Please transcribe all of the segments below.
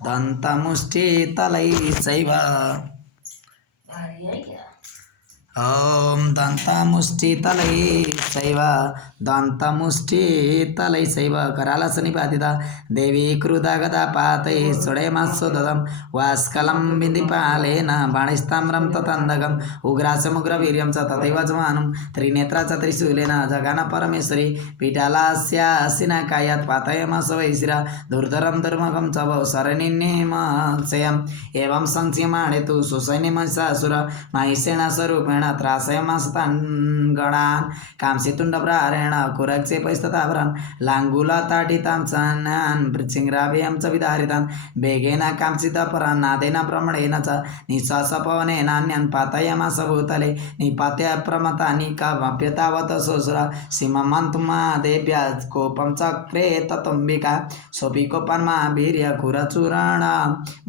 दन्तमुष्टितलैश्चैव ॐ दन्तमुष्टितलैश्चैव दन्तमुष्टितलैश्चैव करालस निपातिता देवी कृतगदापातै सुडयमास्सुदं वास्कलं बिन्दिपालेन बाणैस्ताम्रं ततन्दकम् उग्रासमुग्रवीर्यं च तथैव जमानं त्रिनेत्रा च त्रिशूलेन जगान परमेश्वरी पीठालास्यासिनाकायात् पातयमास वैशिरा दुर्धरं दुर्मगं च वौ शरणिन्नेमक्षयम् एवं संक्षिमाणे तु सुसैन्यमहिषासुर महिषेणास्वरूपेण त्रासयमासतान् गणान् कांसितुण्डप्रहारेण कुरक्षेपैस्तथाभरान् लाङ्गुलताडितां चान्यान् चिङ्ग्राभयं च विदारितान् वेगेन कांसितपरान् नादेन भ्रमणेन च निःश्वासपवनेनान्यान् पातयमास भूतले निपात्य प्रमतानि काव्यतावत शोषुर सीममन्तुमादेव्या कोपं चक्रे ततुम्बिका सोऽपि कोपान्मावीर्य कुरचूरण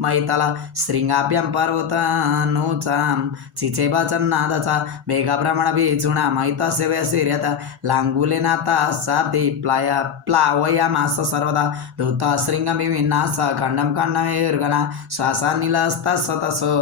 मैतल शृङ्गाभ्यां पर्वतानुचां चिचेवचन्नाद च वेगभ्रमणभिचूणा मैतस्य वैशिर्यत लाङ्गुलेनाता शाब्दि प्लावयामास सर्वदा धूतशृङ्गविभिन्नास खण्डं खण्डमयुर्गणा श्वासानिलस्तसतसो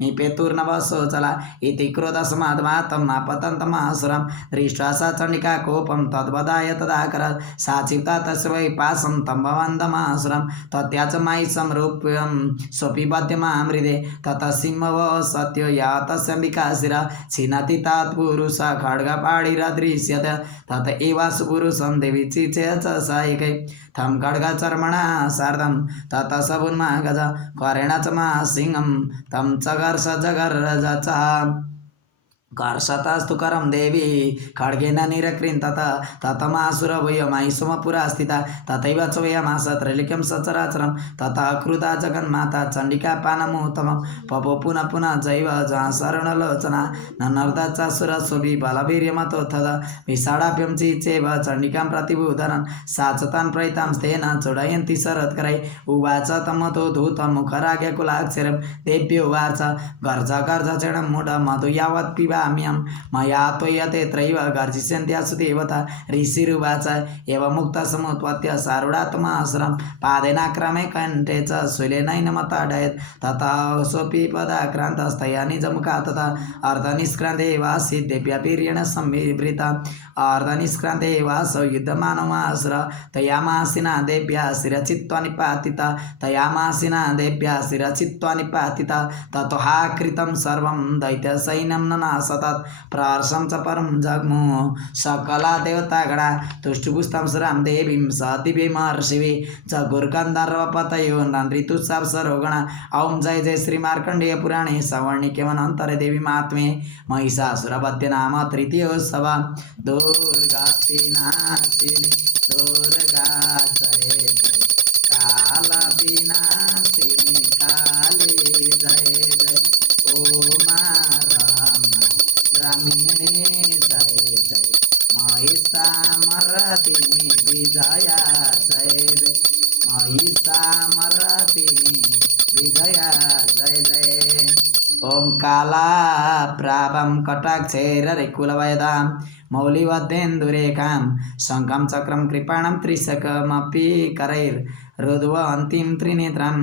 निपेतुर्नवसो चला इति क्रोधसमाद्मातम् आपतन्तमासुरं दृष्ट्वा सा चण्डिका कोपं तद्वदाय तदाकर सा चित्ता तस्य वै पाशं तं भवन्दमासुरं तत्याच मायिसं रूप्यं स्वपि बध्यमामृदे ततः सिंहव सत्यो या तस्यम्बिकाशिरा छिन्नति तात्पुरुष खड्गपाणिरदृश्यत तत एवासुपुरुषं देवी चिचे च सायिकै तं खड्गचर्मणा सार्धं ततः सबुन्मा गज करेण च महासिंहं तं चगर्ष जगर्ज च कर्षतस्तु करं देवी खड्गेन निरक्रीं ततमासुरभूयो महिषुमपुरा स्थिता तथैव च वयमास त्रैलोक्यं सचराचरं ततः कृता जगन्माता चण्डिका पानमुत्तमं पपो पुनः पुनः जैव शरणलोचना ननर्दचासुरस्वभि बलवीर्यमतोत्थद विषाडाभ्यं चिचेव चण्डिकां प्रतिबुधरन् सा च तान् प्रयितां स्तेन चोडयन्ति शरत्करै उवाच तमतो धूतं मुखराज्ञकुलाक्षरं देव्योवाच गर्ज गर्ज चेणं मूढ मधु यावत् पिबा मया त्वयते त्रैव गर्जिष्यन्त्यासु देवता ऋषिरुवाच एवं मुक्तसमुत्पत्य सारूढात्मासुरं पादेनाक्रमे कण्ठे च शूलेनैनमताडयत् ततः सोऽपि पदाक्रान्तस्तया निजमुखा तथा अर्धनिष्क्रान्ते वासीत् देव्या वीर्येण संविवृता अर्धनिष्क्रान्ते वासौ युद्धमानमासुर तयामासिना देव्या शिरचित्वा निपातिता तयामासिना देव्या शिरचित्वा निपातिता ततो हा कृतं सर्वं दैत्यसैन्यं ननासतत् प्रहर्षं च परं जग्मु सकला देवतागणा तुष्टुपुष्टं सुरां देवीं सदिवे महर्षिवे जगुर्गन्धर्वपतयो नृतुस्साप्सरोगणा ॐ जय जय श्री मार्कण्डेय पुराणे सवर्णिके वनान्तरे देवी महात्म्ये महिषासुरवध्य नाम तृतीयोत्सव दुर्गानाशिनी दुर्गा जय जय कालविनाशिनी काली जय जय ब्राह्मणे जय जय महिषामर्दिनी विजया जय जय महिषामर्दिनी विजया जय जय ओम काला प्राभं कटाक्षैररिकुलवयदां मौलिवदेन्दुरेखां शङ्खं चक्रं कृपाणं त्रिशकमपि करैर्रुद्वन्तीं त्रिनेत्रां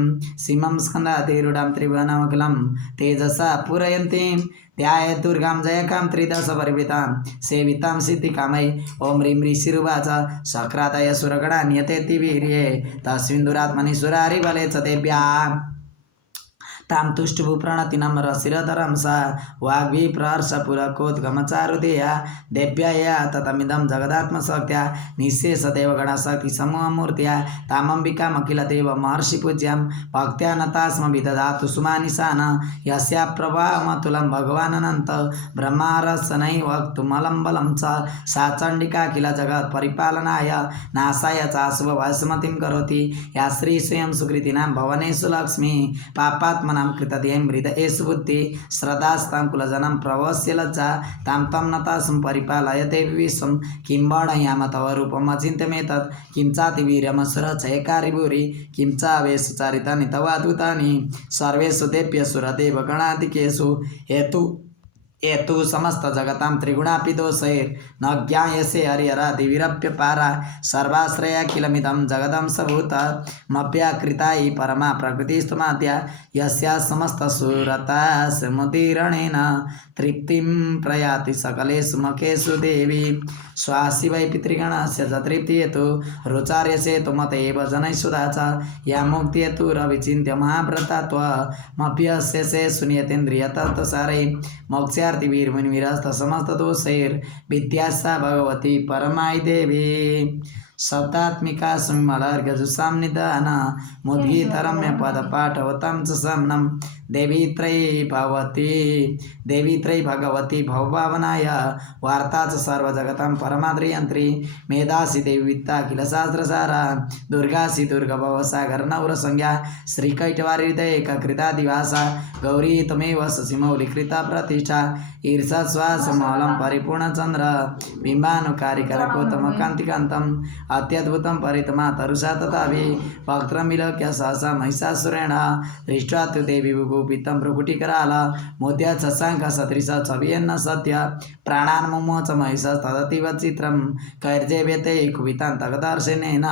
सीमं स्कन्धातिरूढां त्रिभुवनमखिलं तेजसा पूरयन्तीं ध्यायेत् दुर्गां जयकां त्रिदशपरिवृतां सेवितां सिद्धिकामै ॐ ह्रीं ऋषिरुवाच शक्रादय सुरगणा नियतेति वीर्ये तस्मिन् दुरात्मनि सुरारिबले च देव्या तां तुष्टुभुप्रणतिनं रसिरधरं सा वाग्विप्रहर्षपुरकोद्गमचारुदेया देव्यया ततमिदं जगदात्मशक्त्या निःशेषदेवगणशक्तिसमूहमूर्त्या तामम्बिकामखिलदेव महर्षिपूज्यां भक्त्या नता स्म विदधातु सुमानिशान यस्या प्रभावमतुलं भगवाननन्त ब्रह्मारसनै वक्तुमलं बलं च सा चण्डिकाखिलजगत्परिपालनाय नाशाय चाशुभभास्मतिं करोति या श्री स्वयं सुकृतिनां भवनेषु लक्ष्मी पापात्मना कृतदेयं हृदयेषु बुद्धि श्रद्धास्तां कुलजनं प्रवस्य लज्जा तां तं नतासं परिपालयते विश्वं किं वर्णयाम तव रूपमचिन्त्यमेतत् किं चातिवीर्यमसुरचयकारि भूरि किं चावेषु चारितानि तवाद्भुतानि सर्वेषु देव्यसु रदेवगणाधिकेषु हेतु एतु समस्त जगतां त्रिगुणापि दोषैर्न ज्ञायसे हरिहरादिविरप्यपारा सर्वाश्रयाखिलमिदं जगदं सभूतमव्याकृतायि परमा प्रकृतिस्तुमाद्या यस्या समस्तसुरता समुदीरणेन तृप्तिं प्रयाति सकलेषु मुखेषु देवी स्वासि वै पितृगणस्य च तृप्तिहेतु रुचार्यसे तु मत एव जनैः सुधा च या मुक्तिहेतुरविचिन्त्य महाव्रता त्वमप्यस्यसे शून्यतेन्द्रियतत्वसारै मोक्षार्थिवीर्मुनिविरस्तसमस्तदोषैर्विद्या सा भगवती परमायि देवी शब्दात्मिका सुविमलर्घजुषां निदान मुद्गीतरम्यपदपाठवतं च शमनं देवी त्रयी भगवती भवभावनाय वार्ता च सर्वजगतं परमाद्रियन्त्री मेधासि देवी वित्ता किल सहस्रसारा दुर्गासि दुर्गभवसागर नवरसंज्ञा श्रीकैटवारिहृदयेककृतादिवासा गौरी त्वमेव शशिमौलिकृता प्रतिष्ठा ईर्षाश्वासमौलं परिपूर्णचन्द्र बिम्बानुकारिकरकोत्तमकान्तिकान्तम् अत्यद्भुतं परितमा तरुषा तथापि वक्त्रमिलोक्य सहसा महिषासुरेण दृष्ट्वा तु देवी विभूपितं भ्रुकुटिकराल मोद्या शशाङ्क सदृश छवियन्न सत्य प्राणान् मुमोच महिषस्तदतीव चित्रं कैर्जेवेते कुपितान्तकदर्शनेन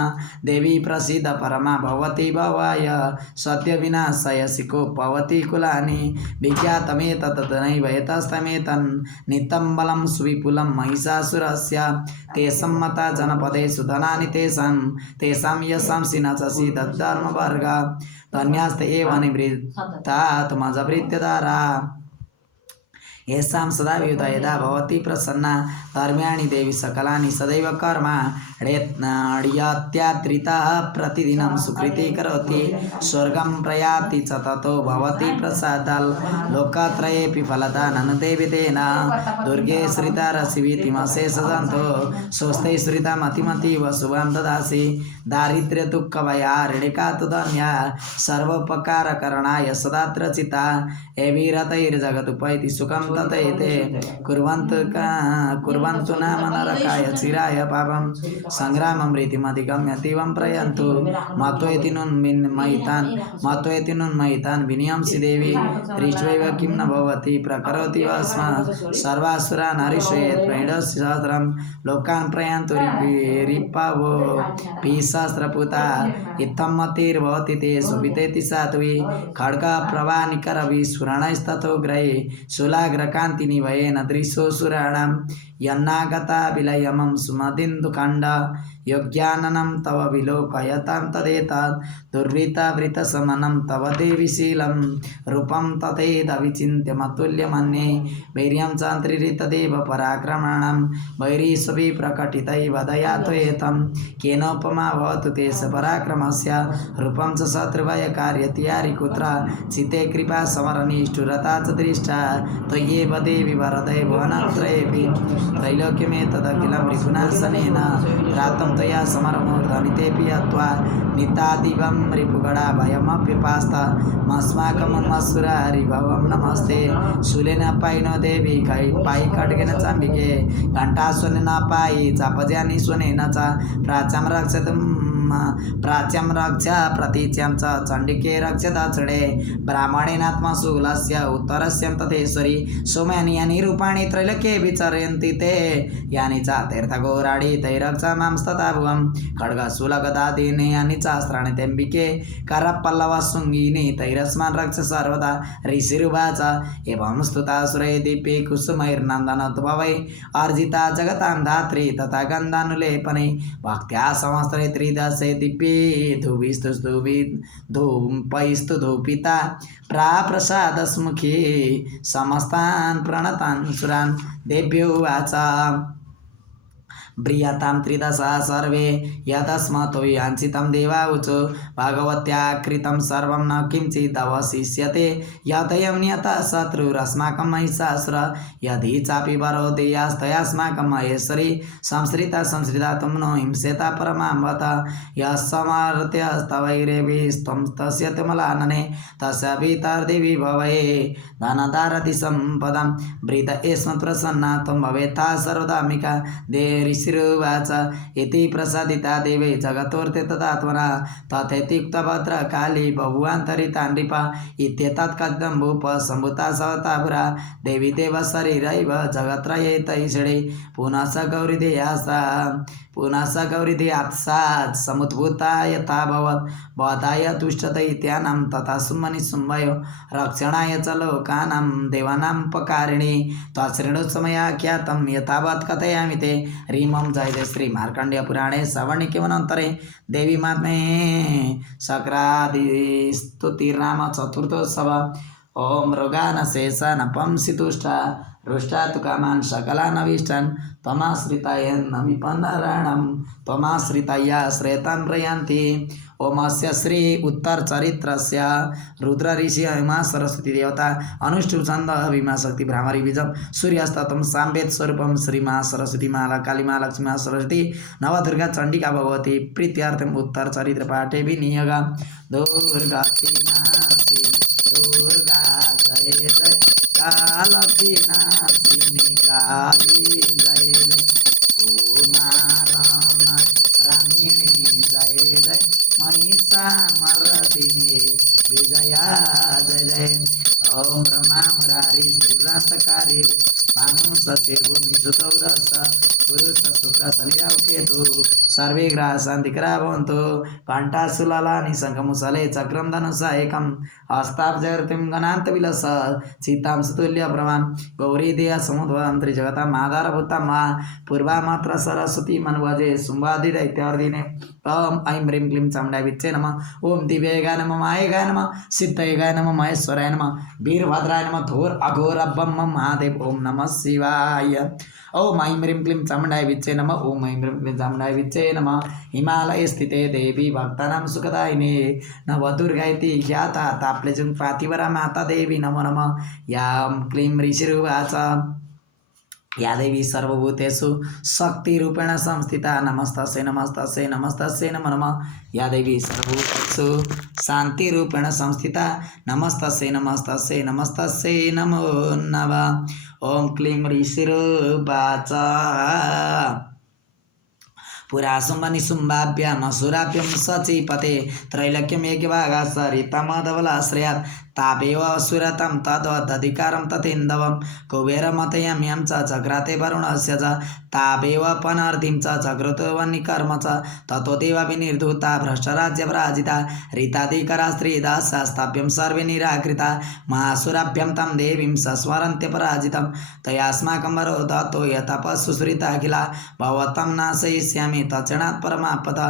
देवी प्रसीद परमा भवती भवाय सत्य विनाशयसि भवती कुलानि विज्ञातमेतत्तनैव एतस्तमेतन् नित्यं बलं सुविपुलं महिषासुरस्य तेषां मता जनपदेषु धनानि तेषां यशांसि न चसि तद्धर्मवर्ग धन्यास्त एव निवृत्तात्मजभृत्यधारा येषां सदा वियुता यदा भवति प्रसन्ना धर्म्याणि देवी सकलानि सदैव कर्माण्यत्यात्रितः प्रतिदिनं सुकृति करोति स्वर्गं प्रयाति च ततो भवति प्रसादाल् लोकत्रयेऽपि फलदा ननदेवितेन दुर्गे श्रिता रसिवितिमशेषजन्तो स्वस्ते श्रिता मतिमतीव शुभं ददासि दारिद्र्यदुःखभयारिणिका तु धन्या सर्वोपकारकरणाय सदात्र चिता एभिरतैर्जगदुपैति सुखं तथैते कुर्वन्तु नाम नरकाय चिराय पापं संग्रामं रीतिमधिगम्य तीवं प्रयन्तु मत्वेति नुन्मयितान् विनियंसि देवी दृष्ट्वैव किं न भवति प्रकरोति स्म सर्वासुरान् हरिष्येत् प्रणयस्य सहस्रं लोकान् प्रयान्तु रिपावो सहस्रपुता इत्थं मतिर्भवति ते सुवितेति सात्वी खड्गप्रवानिकरविस्फुरणैस्ततो ग्रहे शूलाग्रकान्तिनिभयेन दृशोऽसुराणां यन्नागता विलयमं सुमदिन्दुखण्ड योग्याननं तव विलोकयतां तदेतत् दुर्वृत्तवृतशमनं तव देवि शीलं रूपं तथैदविचिन्त्यमतुल्यमन्ये वैर्यं चान्त्रितदेव पराक्रमणं वैरीष्वपि प्रकटितैव दया त्वयेतं केनोपमा भवतु ते स पराक्रमस्य रूपं च शत्रुभयकार्यतियारि कुत्र चिते कृपा समरनिष्ठुरता च दृष्टा त्वय्येव देवि वरदै भुवनत्रयेऽपि त्रैलोक्यमेतदखिलं रिपुनाशनेन प्राप्तं त्वया समरमूर्धनितेऽपि हत्वा नितादिवं रिपुगणा भयमप्यपास्तमस्माकमन्मत्सुरारिभवं नमस्ते शूलेन पायिनो देवी पायि खड्गेन चाम्बिके घण्टास्वनेन पायि चापजानि स्वनेन च प्राच्यं रक्ष प्रतीच्यं च चण्डिके रक्ष दक्षिणे ब्राह्मणेनात्मशूलस्य उत्तरस्यं तथेश्वरी सौम्यानि यानि रूपाणि त्रैलोक्ये विचरन्ति ते यानि च तीर्थघोराणि तैरक्ष मांस्तथा भुवं खड्गशूलगदादीनि यानि च अस्त्राणि तेऽम्बिके करपल्लवशृङ्गिनि तैरस्मान् रक्ष सर्वदा ऋषिरुवाच एवं स्तुतासुरै दीपे कुसुमैर्नन्दनोद्भवै अर्जिता जगतां धात्री तथा गन्धानुलेपने भक्त्या समस्त्रे त्रिदशे दिव्ये धूपैस्तु धूपिता प्राप्रसादस्मुखे समस्तान् प्रणतान् सुरान् देव्यो उवाच ब्रियतां त्रिदशा सर्वे यदस्मतो याञ्छितं देवावुचो भगवत्याकृतं सर्वं न किञ्चिदवशिष्यते यदयं नियतः शत्रुरस्माकं महिषासुर यदि चापि वरो देयास्तयास्माकं महेश्वरी संश्रिता त्वं नो हिंसेता परमां वत यस्समर्थ्यस्तवैरेभिस्त्वं तस्य तुमलानने तस्य भीतर्देवी भवे धनदारति सम्पदं वृत एस्मत् प्रसन्ना त्वं भवेत्ता सर्वदामिका देरिष्य ऋषिरुवाच इति प्रसादिता देवे जगतोऽर्थे तदात्मना तथेत्युक्तभद्र काली बहुवान्तरिता नृपा इत्येतत् कथं भूप सम्भूता सवतापुरा देवी देवशरीरैव जगत्त्रयैतैषणे पुनः स गौरीदेयासा पुनः स गौरीदेयात्सात् समुद्भूता यथाभवत् वधाय तुष्टदैत्यानां तथा सुमनिसुम्भयो रक्षणाय च लोकानां देवानामुपकारिणी त्वशृणुसमयाख्यातं यथावत् कथयामि ते ह्रीमं जय श्रीमार्कण्डेयपुराणे सवर्णिके देवी महात्म्ये शक्रादिस्तुतिर्नाम चतुर्थोत्सव ओम मृगानशेषानपंसितुष्टा रुष्टा तु कामान् सकलानभीष्टान् त्वमाश्रिताय नमिपन्नराणां त्वमाश्रिताय श्रेतान् प्रयान्ति ओम अस्य श्री उत्तर चरित्रस्य रुद्र ऋषि हिमा सरस्वती देवता अनुष्ठुप छन्द भीमा शक्ति भ्रामरी बीजम सूर्यास्तम साम्वेद स्वरूपम श्री महासरस्वती माला काली महालक्ष्मी महासरस्वती नवदुर्गा चंडिका भगवती प्रीत्यार्थम उत्तर चरित्र पाठे विनियोग दुर्गा नासी दुर्गा जय जय काल विनाशिनी काली जय जय उमा रमा रामिणी जय जय महिषा मर्दिनी विजया जय जय ओम ब्रह्मा मुरारी श्रीभ्रांतकारी भानु सचिर्भूमि सुतौदस पुरुष शुक्र शनिराव केतु सर्वे ग्रहा शांतिकरा भवन्तु कांटासुलालानि शंखमुसले चक्रम धनुष एकम हस्ताब्जर्तिं गणान्त विलस चित्तां सुतुल्य प्रभां गौरी देया समुद्भवं त्रिजगतां आधारभूतां मा पूर्वा मात्र सरस्वती मन्वजे शुम्भादि दैत्यार्दिने ओम ऐं ह्रीं क्लीं चामुण्डाय विच्चे नमः ओम दिव्याय नमः मायगाय नमः सिद्धयाय नमः महेश्वराय नमः वीरभद्राय नमः घोर अघोर बम महादेव ओम नमः शिवाय ओम ऐं ह्रीं क्लीं चामुण्डाय विच्चे नमः ओम ऐं ह्रीं क्लीं चामुण्डाय विच्चे नमः हिमालये स्थिते देवी भक्तानां सुखदायिने नवदुर्गा इति ख्याता ताप्लेजुं पातिवरा माता देवी नमो नमः यां क्लीं ऋषिरुवाच या देवी सर्वभूतेषु शक्तिरूपेण संस्थिता नमस्तस्यै नमस्तस्यै नमस्तस्यै नमो नमः या देवी सर्वभूतेषु शान्तिरूपेण संस्थिता नमस्तस्यै नमस्तस्यै नमस्तस्यै नमो नमः ओम क्लीं ऋषिरुवाच पुरासुम्बनिसुम्बाभ्यामसुराभ्यं सचीपते त्रैलोक्यमेकभागा सरितमधवलाश्रयात् तापेव असुरतं तद्वदधिकारं तथेन्दवं कुबेरमतयम्यं च चक्राते वरुणस्य च तापेव पनर्दिं च चक्रुतो वह्निकर्म च ततो देवा विनिर्धूता भ्रष्टराज्यपराजिता रीताधिकरा स्त्रीदासास्ताभ्यं सर्वे निराकृता महासुराभ्यं तं देवीं सस्मरन्त्यपराजितं तयास्माकं वरो दत्तो यतपशुश्रिताखिला भवतं नाशयिष्यामि तत्क्षणात् परमापद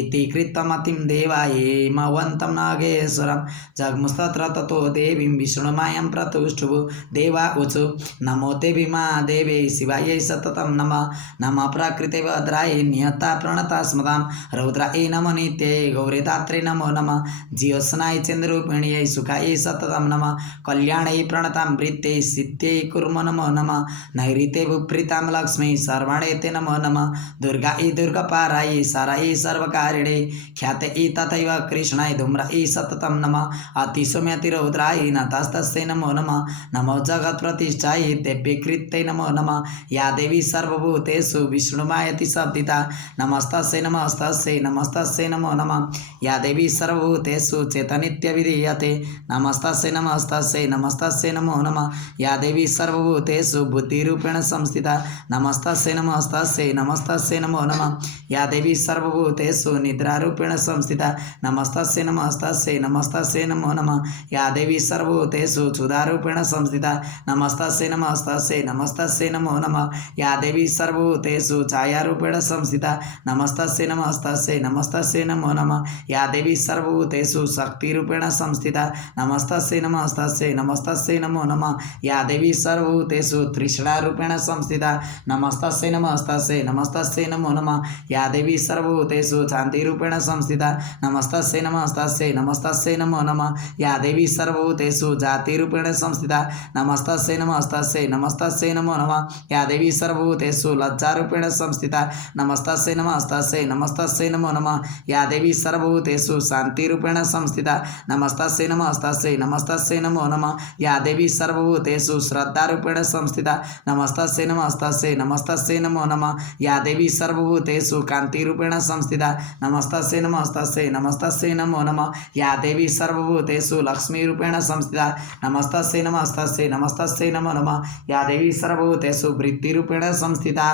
इति कृतमतिं देवायेमवन्तं नागेश्वरं जग्मुस्तत्र ततो देवीं विष्णुमायां प्रतुष्टुः देवा ऊचु नमो देवी महादेवे शिवायै सततं नमः नमः प्रकृते भद्रायै नियता प्रणता स्मतां रौद्रायै नमो नित्यै गौरीदात्रे नमो नमः ज्योत्स्नायै चन्द्ररूपिण्यै सुखायै सततं नमः कल्याणै प्रणतां वृत्यै सिद्ध्यै कुर्मो नमो नमः नैऋते विप्रीतां लक्ष्मी सर्वाणे ते नमो नमः दुर्गायै दुर्गपारायै सारायै सर्वकारिणे ख्यातयै तथैव कृष्णाय धूम्रायै सततं नमः अतिसौम्यतिरौद्रायै नतस्तस्यै नमो नमः नमो जगत्प्रतिष्ठायै देव्यकृत्यै नमो नमः या देवी सर्वभूतेषु विष्णुमायति शब्दिता नमस्तस्यै नमस्तस्यै नमस्तस्यै नमो नमः या देवी सर्वभूतेषु चेतनित्यविधीयते नमस्तस्यै नमस्तस्यै नमस्तस्यै नमो नमः या देवी सर्वभूतेषु बुद्धिरूपेण संस्थिता नमस्तस्यै नमस्तस्यै नमस्तस्यै नमो नमः या देवी सर्वभूतेषु निद्रारूपेण संस्थिता नमस्तस्यै नमस्तस्यै नमस्तस्यै नमो नमः या देवी सर्वभूतेषु क्षुधारूपेण संस्थिता नमस्तस्यै नमस्तस्यै नमस्तस्यै नमो नमः या देवी सर्वभूतेषु छायारूपेण संस्थिता नमस्तस्यै नमस्तस्यै नमस्तस्यै नमो नमः या देवी सर्वभूतेषु शक्तिरूपेण संस्थिता नमस्तस्यै नमस्तस्यै नमस्तस्यै नमो नमः या देवी सर्वभूतेषु तृष्णारूपेण संस्थिता नमस्तस्यै नमस्तस्यै नमस्तस्यै नमो नमः या देवी सर्वभूतेषु शान्तिरूपेण संस्थिता नमस्तस्यै नमस्तस्यै नमस्तस्यै नमो नमः या देवी सर्वभूतेषु जातिरूपेण संस्थिता नमस्तस्यै नमस्तस्यै नमस्तस्यै नमो नमः। या देवी सर्वभूतेषु लज्जारूपेण संस्थिता नमस्तस्यै नमस्तस्यै नमस्तस्यै नमो नमः। या देवी सर्वभूतेषु शान्तिरूपेण संस्थिता नमस्तस्यै नमस्तस्यै नमस्तस्यै नमो नमः। या देवी सर्वभूतेषु श्रद्धारूपेण संस्थिता नमस्तस्यै नमस्तस्यै नमस्तस्यै नमो नमः। या देवी सर्वभूतेषु कान्तिरूपेण संस्थिता नमस्तस्यै नमस्तस्यै नमस्तस्यै नमो नमः। या देवी सर्वभूतेषु लक्ष्मीरूपेण संस्थिता नमस्तस्यै नमस्तस्यै नमस्तस्यै नमो नमः। या देवी सर्वभूतेषु वृत्तिरूपेण संस्थिता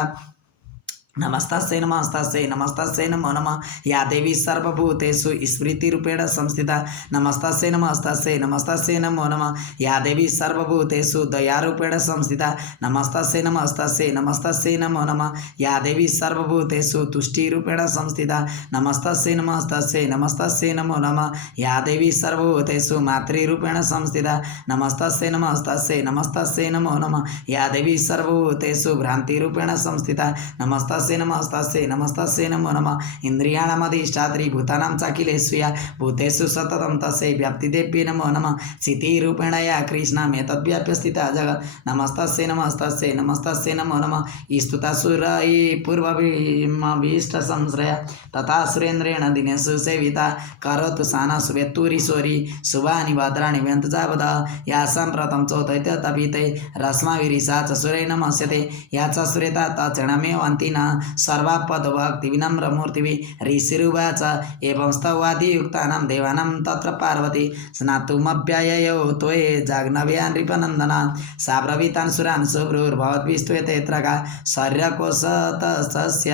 नमस्तस्यै नमस्तस्यै नमस्तस्यै नमो नमः। या देवी सर्वभूतेषु स्मृतिरूपेण संस्थिता नमस्तस्यै नमस्तस्यै नमस्तस्यै नमो नमः। या देवी सर्वभूतेषु दयारूपेण संस्थिता नमस्तस्यै नमस्तस्यै नमस्तस्यै नमो नमः। या देवी सर्वभूतेषु तुष्टिरूपेण संस्थिता नमस्तस्यै नमस्तस्यै नमस्तस्यै नमो नमः। या देवी सर्वभूतेषु मातृरूपेण संस्थिता नमस्तस्यै नमस्तस्यै नमस्तस्यै नमो नमः। या देवी सर्वभूतेषु भ्रान्तिरूपेण संस्थिता नमस्तस्यै नमस्तस्यै नमस्तस्यै नमो नमः। इंद्रियाणामधिष्ठात्री भूतानां चाखिलेष्वया भूतेषु सततं तस्यै व्याप्तिदेव्यै नमो नमः। चितिरूपेण या कृष्णमेतद्व्याप्य स्थिता जगत् नमस्तस्यै नमस्तस्यै नमस्तस्यै नमो नमः। स्तुतासुरयि पूर्वभीष्टसंश्रया तथा सुरेन्द्रेण दिनेषु सेविता करोतु साना सुवेत्तुरीश्वरी शुभानि भद्राणि व्यन्तजावद या साम्प्रतं चोदैत्यतपिते रश्माविरिषा च सुरै नमस्यते या च सुरेता तक्षणमेवान्ति न सर्वापदभक्ति विनम्रमूर्तिभिः। ऋषिरुवाच एवं स्तवादियुक्तानां देवानां तत्र पार्वती स्नातुमव्यययो त्वये जाह्नव्या नृपनन्दना सा ब्रवीतान् सुरान् शुभ्रुर्भवद्भिस्त्वते त्रगा शरीरकोशतस्य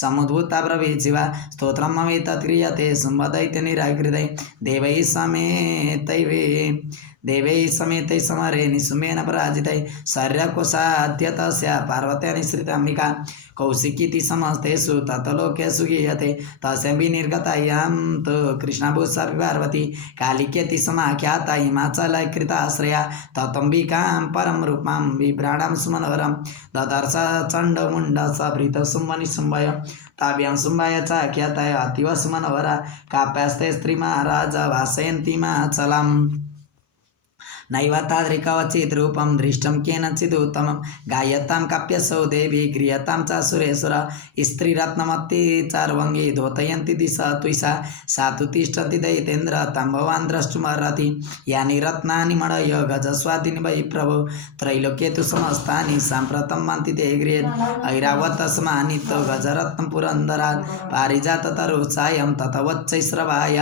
समुद्भूता ब्रवीत् शिवा स्तोत्रं ममेतत् क्रियते शुम्भदैत्यनिराकृतै देवैः समेतैः समरे निशुम्भेन पराजितैः शरीरकोशाद्यतस्य पार्वत्या निःसृताम्बिका कौशिकीति समस्तेषु ततलोकेषु गीयते तस्यां विनिर्गतायां तु कृष्णाभूषा पार्वती कालिकेति समाख्याता हिमाचलकृताश्रया ततम्बिकां परं रूपां बिभ्राणां सुमनोहरं ददर्श चण्डमुण्डसभृतौ शुम्भनिशुम्भय ताभ्यां शुम्भाय चाख्याताय अतीव सुमनोहरा काव्यास्ते स्त्रीमहाराज भाषयन्ति माचलम् नैव तादृकवचित् रूपं दृष्टं केनचिदुत्तमं गायतां काप्यसौ देवी गृह्यतां च सुरेश्वर स्त्रीरत्नमत्ति चार्वङ्गी धोतयन्ति दिशा त्विषा सा तु तिष्ठन्ति दैतेन्द्र तं भवान् द्रष्टुमर्हति यानि रत्नानि मणय गजस्वादिनि वै प्रभो त्रैलोक्ये तु समस्तानि साम्प्रतं मान्ति ते गृहेत् ऐरावतस्मानितो गजरत्नं पुरन्दरात् पारिजाततरुसायं ततवच्चैश्रवाय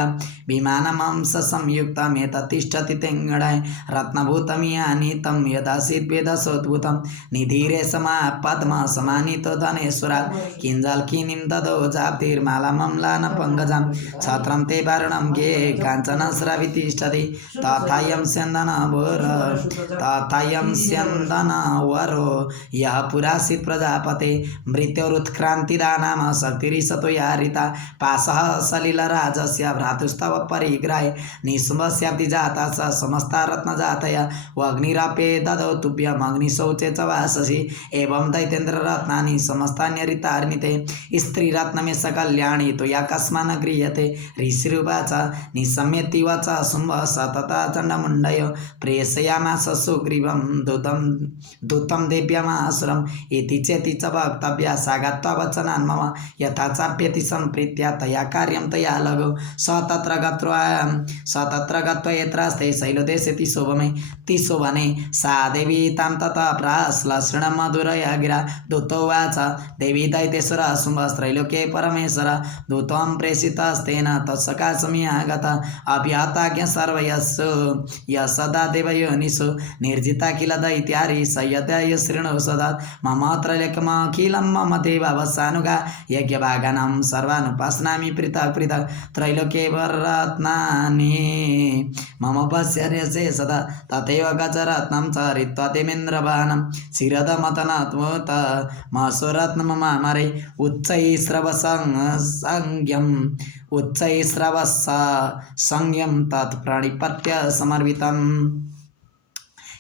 विमानमंस संयुक्तमेतत् तिष्ठति तेङ्गणाय रत्नभूतमियानीतं यदासीत् वेदसोद्भूतं निधीरे समापद्म समानीतो धनेश्वरात् किञ्जल्किनीं ददौ जाप्तिर्मालामम्लान पङ्कजं छत्रं ते वारुणं गे काञ्चनस्रवि तिष्ठति तथायं स्यन्दनवरो यः पुरासीत् प्रजापते मृत्योरुत्क्रान्तिदानां शक्तिरिषतो यारिता पाशः सलिलराजस्य भ्रातुस्तव परिग्रहे निशुम्भस्याब्धिजाता स समस्ता रत्नजातया वग्निरापे ददौ तुभ्यम् अग्निशौचे च वाससि एवं दैतेन्द्ररत्नानि समस्तान्यरितानि ते स्त्रीरत्नमे सकल्याणि त्वया कस्मान् न गृह्यते ऋषिरुवाच निशम्यतिव च शुम्भः स तथा चण्डमुण्डय प्रेषयामास सुग्रीवं दूतं देव्यामासुरम् इति चेति च वक्तव्या सा गत्वा वचनान् मम यथा चाप्यति सम्प्रीत्या तया कार्यं तया लघु स तत्र गत्वा यत्रास्ते शैलदेशे तिशोवने सा देवी तां ततः प्राश्लषणं मधुरया गिरा दूतोवाच देवी दैतेश्वर शुम्भस्त्रैलोक्ये परमेश्वर दूतं प्रेषितस्तेन तत्सकाशमियागत अभ्याताज्ञ सर्वयस्सु यशदा देवयोनिषु निर्जिता किल दैत्यारि सयदय शृणु सदा मम त्रैलोक्यमखिलं मम देवावसानुगा यज्ञभागानां सर्वानुपासनामि पृथक् पृथक् त्रैलोक्ये वररत्नानि मम पश्यर्यसे सदा तथैव गजरत्नं चरित्वा देवेन्द्रवाहनं शिरदमतनात्मोत महसुरत्नममामरे उच्चैस्रवसंज्ञं तत् प्रणिपत्य समर्पितम्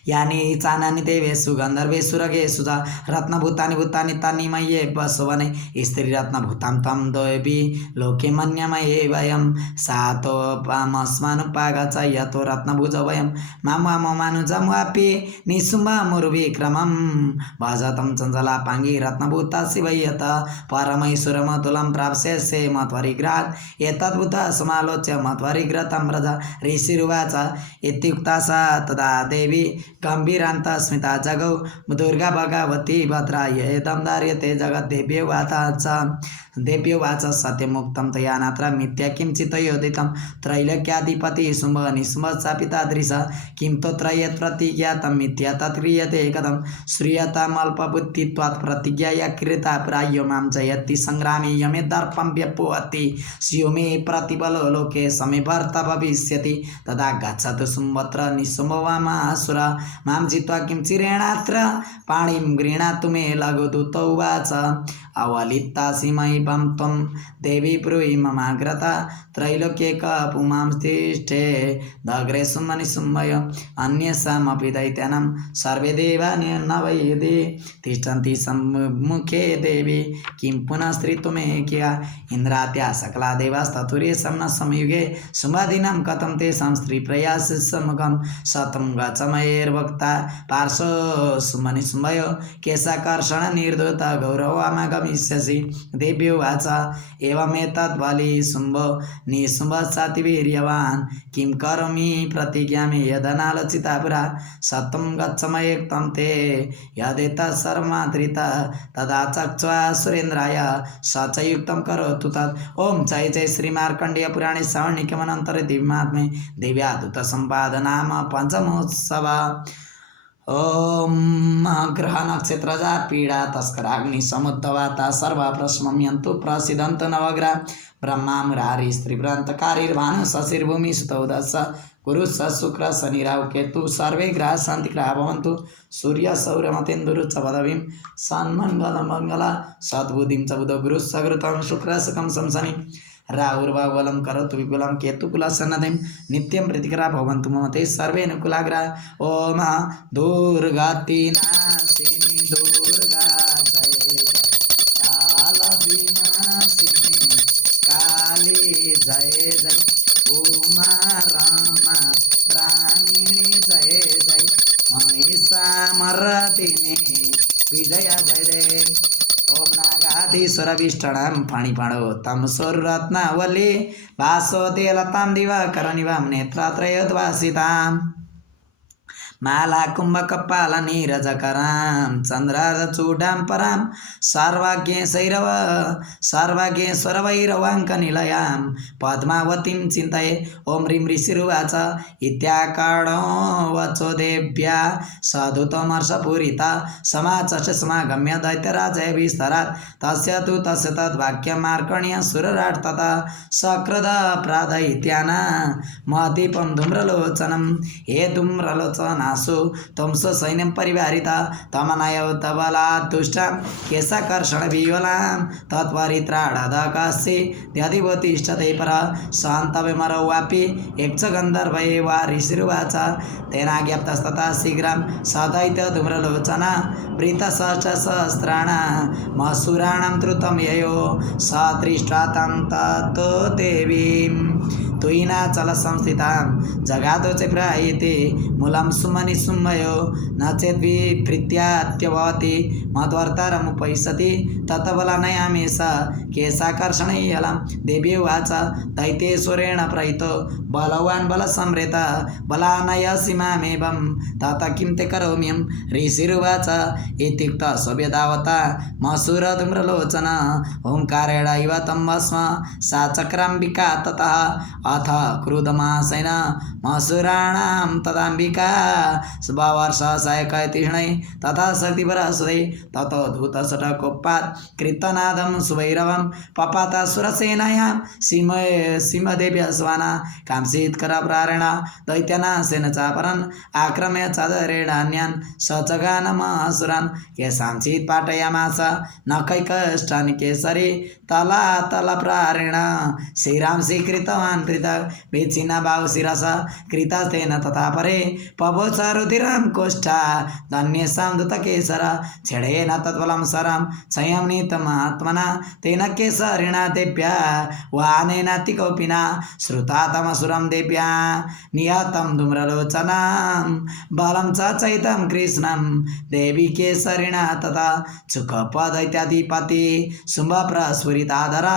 यानि चानानि देवेषु गन्धर्वेषु रगेषु च रत्नभूतानि भूतानि तानि मय्ये वसवने स्त्रीरत्नभूतां त्वं देवी लोके मन्यमये वयं सातोपमस्मानुपागच यतो रत्नभुज वयं मानुजमपि निशुम्भमुर्विक्रमं भजतं चञ्चलापाङ्गी रत्नभूता शिवयत परमेश्वरमतुलं प्राप्स्यसे मत्वरिग्रहात् एतद्भूता समालोच्य मत्वरिग्रतं व्रज ऋषिरुवाच इत्युक्ता सा तदा देवी गम्भीरान्त स्मिता जगौ दुर्गा भगवती भद्राय इदं धार्यते देव्योवाच सत्यमुक्तं तया नात्र मिथ्या किं चित्तयोदितं त्रैलोक्याधिपति शुम्भ निशुम्भ चापि तादृश किं तो त्रयेत् प्रतिज्ञातं मिथ्या तत्क्रियते कथं श्रूयतामल्पबुद्धित्वात् प्रतिज्ञाया कृता प्रायो मां जयति संग्रामे यमे दर्पं व्यपोहति स्यो मे प्रतिबलो लोके समे भर्ता भविष्यति तदा गच्छतु शुम्भत्र निशुम्भवामासुर मां जित्वा किं चिरेणात्र पाणिं गृह्णातु मे लघुदूत उवाच अवलिप्तासि मयिपं त्वं देवी ब्रूहि ममाग्रता त्रैलोक्ये पुमां तिष्ठे दग्रे शुम्भनिशुम्भय अन्येषामपि दैत्यानां सर्वे देवानि न वैदि तिष्ठन्ति सम्मुखे देवी किं पुनः स्त्रीत्वमेक्या इन्द्राद्या सकला देवास्ततुर्येषां न संयुगे शुम्भादीनां कथं तेषां स्त्रीप्रयाससम्मुखं शतं गच्छमयैर्भक्ता पार्श्व शुम्भनिशुम्भय केशाकर्षण निर्धूता गौरवमागमिष्यसि देव्योवाच एवमेतद्बलि शुम्भ निशुम्भश्चातिवीर्यवान् किं करोमि प्रतिज्ञामि यदनालोचिता पुरा सत्वं गच्छमयेक्तं ते यदेतत् सर्वमादृता तदा चक्ष्वा सुरेन्द्राय स च युक्तं करोतु तत् ॐ जय श्रीमार्कण्डेय पुराणे श्रवणिकमनन्तरे दिव्यमात्मे दिव्यादूत सम्पादनाम पञ्चमोत्सव ओम ग्रह नक्षत्रजा पीड़ा तस्कराग्नि समुद्रवाता सर्वा प्रश्मयन्तु प्रसिद्धन्त नवग्रह ब्रह्मा मुरारी स्त्रीव्रांतकारीर्भानु शशिर्भूमि सुतौदश गुरुः शुक्र शनि राहु केतु सर्वे ग्रह शांति ग्रह भवन्तु सूर्य सौर्यमतेन्दुरु च पदवीं सन्मङ्गल सद्बुद्धिं च बुध गुरुः सगृतं शुक्र सकं शनि राहुर्भावलं करोतु विपुलं केतुकुलसन्नतिं नित्यं प्रीतिकरा भवन्तु मम ते सर्वे अनुकूलाग्रह ओम दुर्गतिनाशिनी दुर्गा जय कालविनाशिनी काली जय जय उमा रमा रामिणी जय जय महिषामर्दिनी विजया जय जय ओम नागाधीश्वरविष्टणां फणिफणो तं सुरत्नावली वासोदेलतां दिवाकरनिवां नेत्रात्रयोद्वासिताम् माला कुम्भकपाल नीरजकरां चन्द्रार्धचूडां परां सर्वाज्ञेश्वरवैरवाङ्कनिलयां पद्मावतीं चिन्तये ॐ ह्रीं ऋषिरुवाच इत्याकारणो वचो देव्या सधुतमर्षपूरिता समाचष्य समागम्य दैत्यराजय विस्तरात् तस्य तद्वाक्यं मार्कण्यसुरराट् तथा सकृद प्रादयित्याना महदीपं धूम्रलोचनं हे धूम्रलोचना त्वं सैन्यं परिवारिता तमनयो तबलात् तुष्टां केशाकर्षणविवलां तत्परित्राणादकास्ये द्यधिवतिष्ठते परा शान्तविमरौ वापि यक्षगन्धर्वै वा ऋषिरुवाच तेनाज्ञप्तस्तथा शीघ्रं सदैत्य धूम्रलोचना प्रीतसहस्राणां मसूराणां द्रुतं ययो स दृष्ट्वा तं ततो देवीं तुयिनाचलसंस्थितां जगादो च प्रायते मूलं सुमनिशुम्भयो न चेद्विभृत्यात्यभवति मध्वर्तारमुपैषति ततबलानयामि स केशाकर्षणीयलां देवी उवाच दैत्येश्वरेण प्रहितो बलवान् बलसंवृत बलानयसि मामेवं तत किं ते करोम्यहं ऋषिरुवाच इत्युक्तः सव्यदावता मसूरधूम्रलोचन ओंकारेण इव तं भस्म सा चक्राम्बिका ततः अथ क्रुधमासेन मसूराणां तदाम्बिका स्ववर्षसायकैतिष्णै तथा शक्तिपरासुरै ततो धूतशटकोपात् कृतनादं सुभैरवं पपात सुरसेनायां सिंहदेव्या स्वाना कांसीत्करप्रारेण दैत्यनाशेन चापरन् आक्रम्य चादरेण अन्यान् सचगानमसुरान् केषाञ्चित् पाटयामास नखैकष्टानि केसरी तलातलप्रारेण श्रीरां स्वीकृतवान् कृत विच्छिन्ना बाहु शिरसा कृतस्तेन तथा परे पवोच रुधिरं कोष्ठा धन्येषां दूतकेसर छेडेन तत्बलं सरं संयं नीतमात्मना तेन केसरिणा देव्या वानेनातिकौपिना श्रुता तमसुरं देव्या नियतं धूम्रलोचनां बलं च चैतं कृष्णं देवी केसरिणा तथा चुकपदैत्याधिपति शुम्भप्रस्फुरिताधरा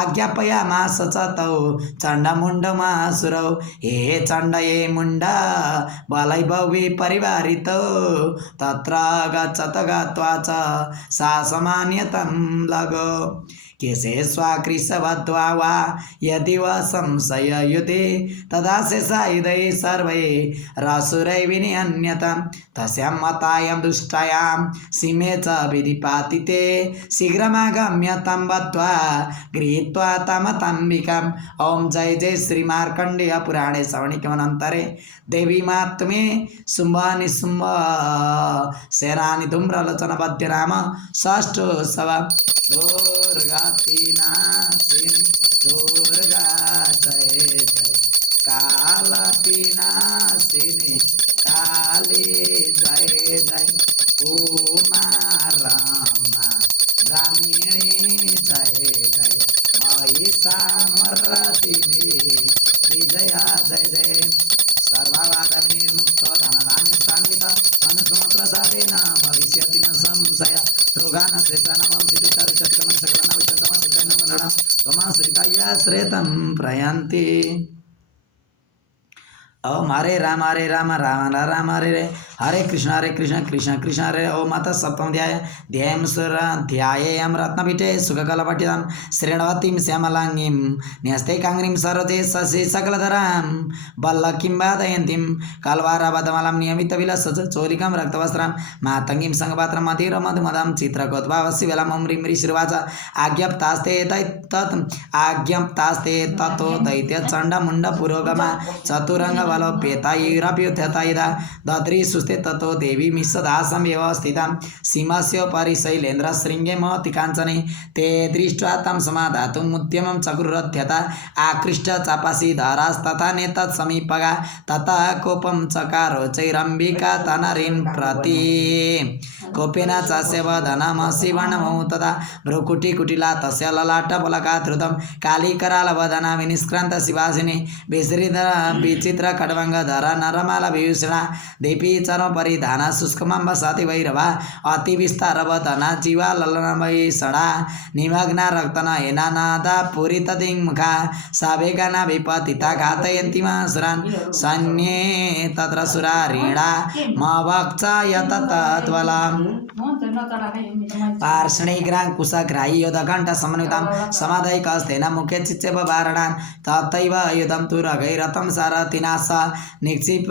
आज्ञापयामास च तौ चण्डमुण्डमासुरौ हे चण्ड ये मुण्ड बलैभवी परिवारितौ तत्र गच्छत गत्वा च सा समान्यतं लगो केशे स्वाकृशवद्वा वा यदि वा संशययुते तदा शेषायुधैः सर्वै रसुरै विनिहन्यतं तस्यां मतायां दुष्टायां सीमे च विधिपातिते शीघ्रमागम्य तं बद्ध्वा गृहीत्वा तमतम्बिकां ॐ जय जय श्रीमार्कण्डेय पुराणे सवणिकमनन्तरे देवी मात्मे शुम्भ निशुम्भ सेनानि धूम्रलोचनपद्य नाम षष्ठोत्सव दुर्गति नाशिनी दुर्गा जय जय कालति नाशिनी काली जय जय उमा रमा ब्राह्मणी जय जय महिषामर्दिनी विजया जय जय सर्ववादविनिर्मुक्त धनधान्य स्थान्वित अनुसमप्रसादेन भविष्यति न संशय रोगान शेषानवं सिद्धितरुचतिकमन सकलनावितमसिद्धनमनः त्वमाश्रिताय श्रेतं प्रयान्ति। ओम हरे राम राम राम हरे कृष्ण कृष्ण कृष्ण हरे ओम अथ सप्तमोऽध्याय ध्यायं सुराध्यायेयं रत्नपीठे सुखकलपठितं श्रेणवतीं श्यामलाङ्गीं न्यस्तैकाङ्ग्रीं सरोजे शशि सकलधरां वल्लकीं वादयन्तीं कल्वारबद्धमलं नियमितविलसचोलिकां रक्तवस्त्रां मातङ्गीं सङ्गपात्रं मधुरमधुमदं चित्रकोद्भावशिवलम् ॐ ह्रीं श्रीवाच आज्ञप्तास्ते ततो दैत्यचण्डमुण्डपुरोगमा चतुरङ्ग बलोपेतायुरप्युत्थतैदा दद्री सुस्ते ततो देवी मिषदासं व्यवस्थितां सीमस्योपरि शैलेन्द्रशृङ्गे महति काञ्चने ते दृष्ट्वा तं समाधातुमुद्यमं चक्रुरध्यता आकृष्टचापसीधरास्तथा नेतत्समीपगा ततः कोपं चकारो चैरम्बिका तनरीन् प्रति कोपेन चास्य वदनमशिवणमौ तदा भ्रुकुटिकुटिला तस्य ललाटपलकाधृतं कालीकरालवदना विनिष्क्रान्त शिवासिनी विश्रिधर विचित्र खड्वङ्गधरा नरमाला विभूषणा दीपी चर्मपरिधाना शुष्कमम्ब सति भैरवा अतिविस्तारवदना जीवा ललनमयीषणा निमग्ना रक्तनयना नादा पूरितदिङ्मुखा सावेगाना विपतिता घातयन्ति मासुरान् सैन्ये तत्र सुरारीणा मवक्षा यततत्वलाम् पार्ष्णिग्राङ्कुशग्राही योधघण्टा समन्वितां समाधैकस्तेन मुखे चिच्चेपवारणान् तथैव युधं तु रगैरथं सारथिना स निक्षिप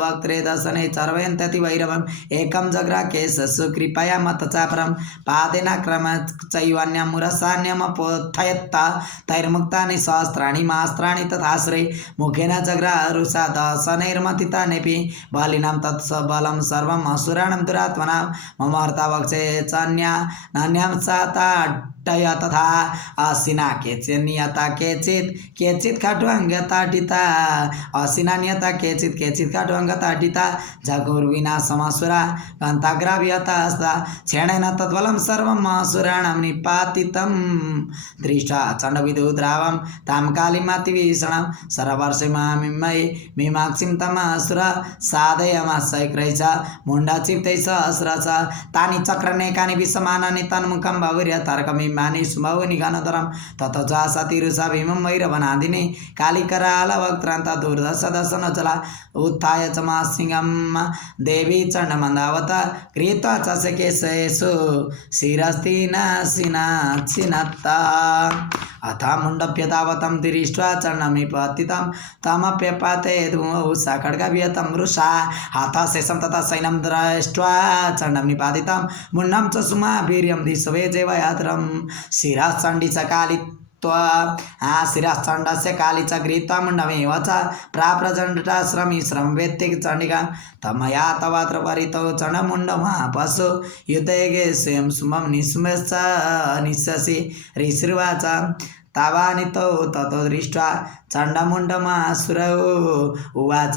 वक्त्रे दर्शने चर्वयन्त्यति वैरवम् एकं जग्राकेशसु कृपया मतचापरं पादेन क्रमचैवन्यं मुरसान्यमपोत्थयत्त तैर्मुक्तानि सहस्राणि मास्त्राणि तथाश्रै मुखेन जग्रारुषा दर्शनैर्मथितान्यपि बलिनां तत्सबलं सर्वम् असुराणां दुरात्मनां ममर्ता वक्षे चान्या नान्यां साताटय तथा असिना केचिन्नियता केचित् खट्वाङ्गताटिता असिना नियता केचित् खट्वाङ्गताटिता जगुर्विनाशमसुरा कान्ताग्राव्यतास्ता क्षणेन तद्बलं सर्वम् असुराणां निपातितं दृष्ट्वा चण्डविदुद्रावं तां कालीमातिभीषणं सरवर्षिमामिमयि मीमाक्षीं तमासुर साधयमाशैक्रैः च मुण्डचित्तैः सहस्र च तानि चक्रनेकानि विषमानानि तन्मुखं भगुर्य तारकमिमानि सुमौनि घनतरं ततो च सतिरुषा भीमं वैरवनादिनि कालिकरालवक्त्रान्ता दुर्दश दशनचला उत्थाय च मासिंहं देवी चण्डमन्दावत गृहीत्वा च शकेशेषु शिरस्ति नाशिनाच्छिनत्ता अथ मुण्डप्यतावतं दृष्ट्वा चण्डमिपतितं तमप्यपाते धूमौ सा खड्गव्यतं वृषा हतशेषं तथा सैन्यं दृष्ट्वा चण्डं निपातितं मुण्डं च सुमाभिर्यं दिशवे जैवयात्रं शिरश्चण्डी च काली शिरश्चण्डस्य काली च गृहीत्वा मुण्डमेव च प्राप्रचण्डाश्रमीश्रम वेत्तिक चण्डिकां तमया तवात्र परितौ चण्डमुण्डमहापशु युद्धेगे स्वयं सुमं निस्मश्च निशसि ऋषिर्वाच तावानितो ततो दृष्ट्वा चण्डमुण्डमासुरौ उवाच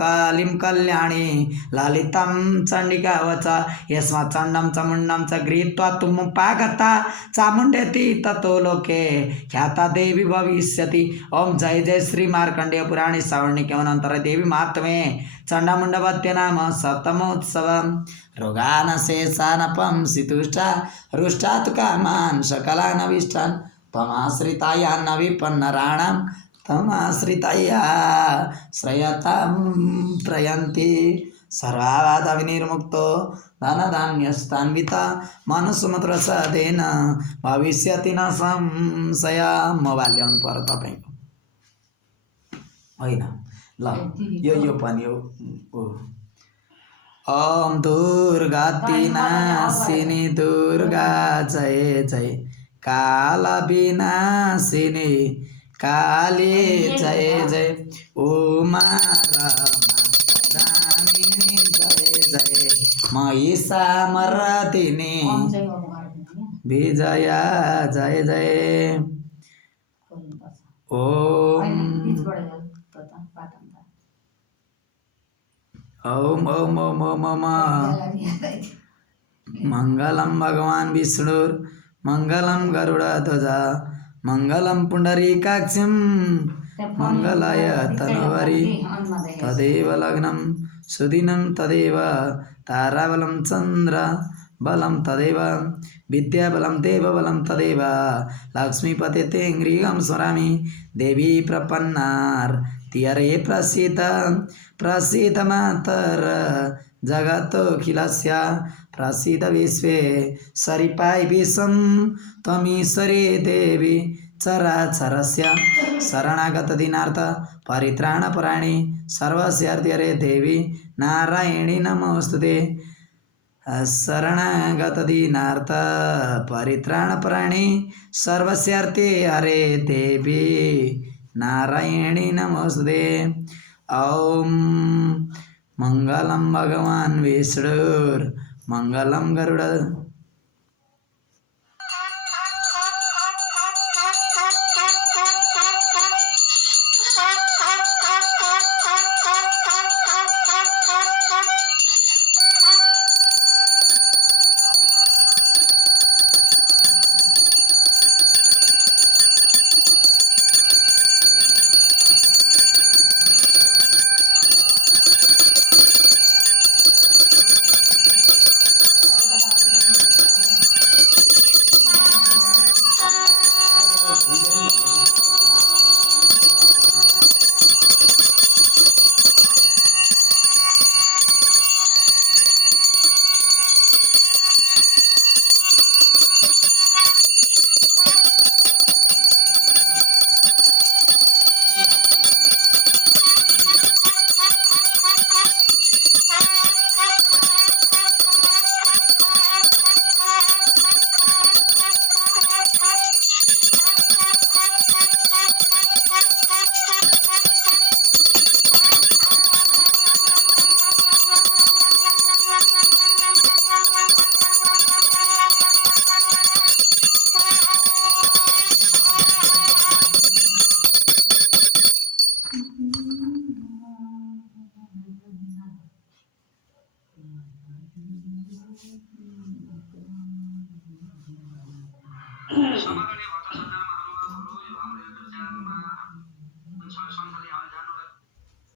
कलिं कल्याणी ललितं चण्डिकावच यस्मात् चण्डं च मुण्डं च गृहीत्वा तुम्मुपागता चामुण्डेति ततो लोके ख्याता देवी भविष्यति। ओम जय जय श्री मार्कंडेय पुराणे श्रावणिकेवनंतर देवी महात्म्ये चण्डमुण्डवत्य नाम सप्तमोत्सवम्। रोगानशेषानपं सितुष्टा रुष्टा तु कामान् सकलानभीष्टान् तमाश्रिताया न विपन्नराणां तमाश्रिताया श्रयतां प्रयन्ति। सर्वाबाधा विनिर्मुक्तो धनधान्यस्तान्विता मनसुमत्रसादेन भविष्यति न संशय। मोबाइल ल्याउनु पर्यो तपाईँको होइन ल यो पनि हो। ओम दुर्गति नाशिनी दुर्गा जय जय काल विनाशिनी काली जय जय उमा रामिनी जय जय महिषामर्दिनी विजया जय जय। ओम ओम ओम ओम ओम मंगलम भगवान विष्णुर मंगलम गरुड़ध्वजा मंगलम पुंडरीकाक्षं मंगलाय तनवरी तदेव लग्नं सुदिनं तदेव ताराबलं चंद्र बलं तदेव विद्याबलं देवबलं तदेव लक्ष्मीपते ते गृहं स्मरामि देवी प्रपन्नार तियरे प्रसीद मातर जगतोऽखिलस्य प्रसीद विश्वे सरिपाय विश्वं त्वमीश्वरी देवी चराचरस्य शरणागत दीनार्थ परित्राणपरायणे सर्वस्यार्थिहरे देवी नारायणी नमोस्तुते। शरणागत दीनार्थ परित्राणपरायणे सर्वस्यार्थे हरे देवी नारायणी नमोस्तुते। ओम मंगलम भगवान विष्णुर मंगलम गरुड़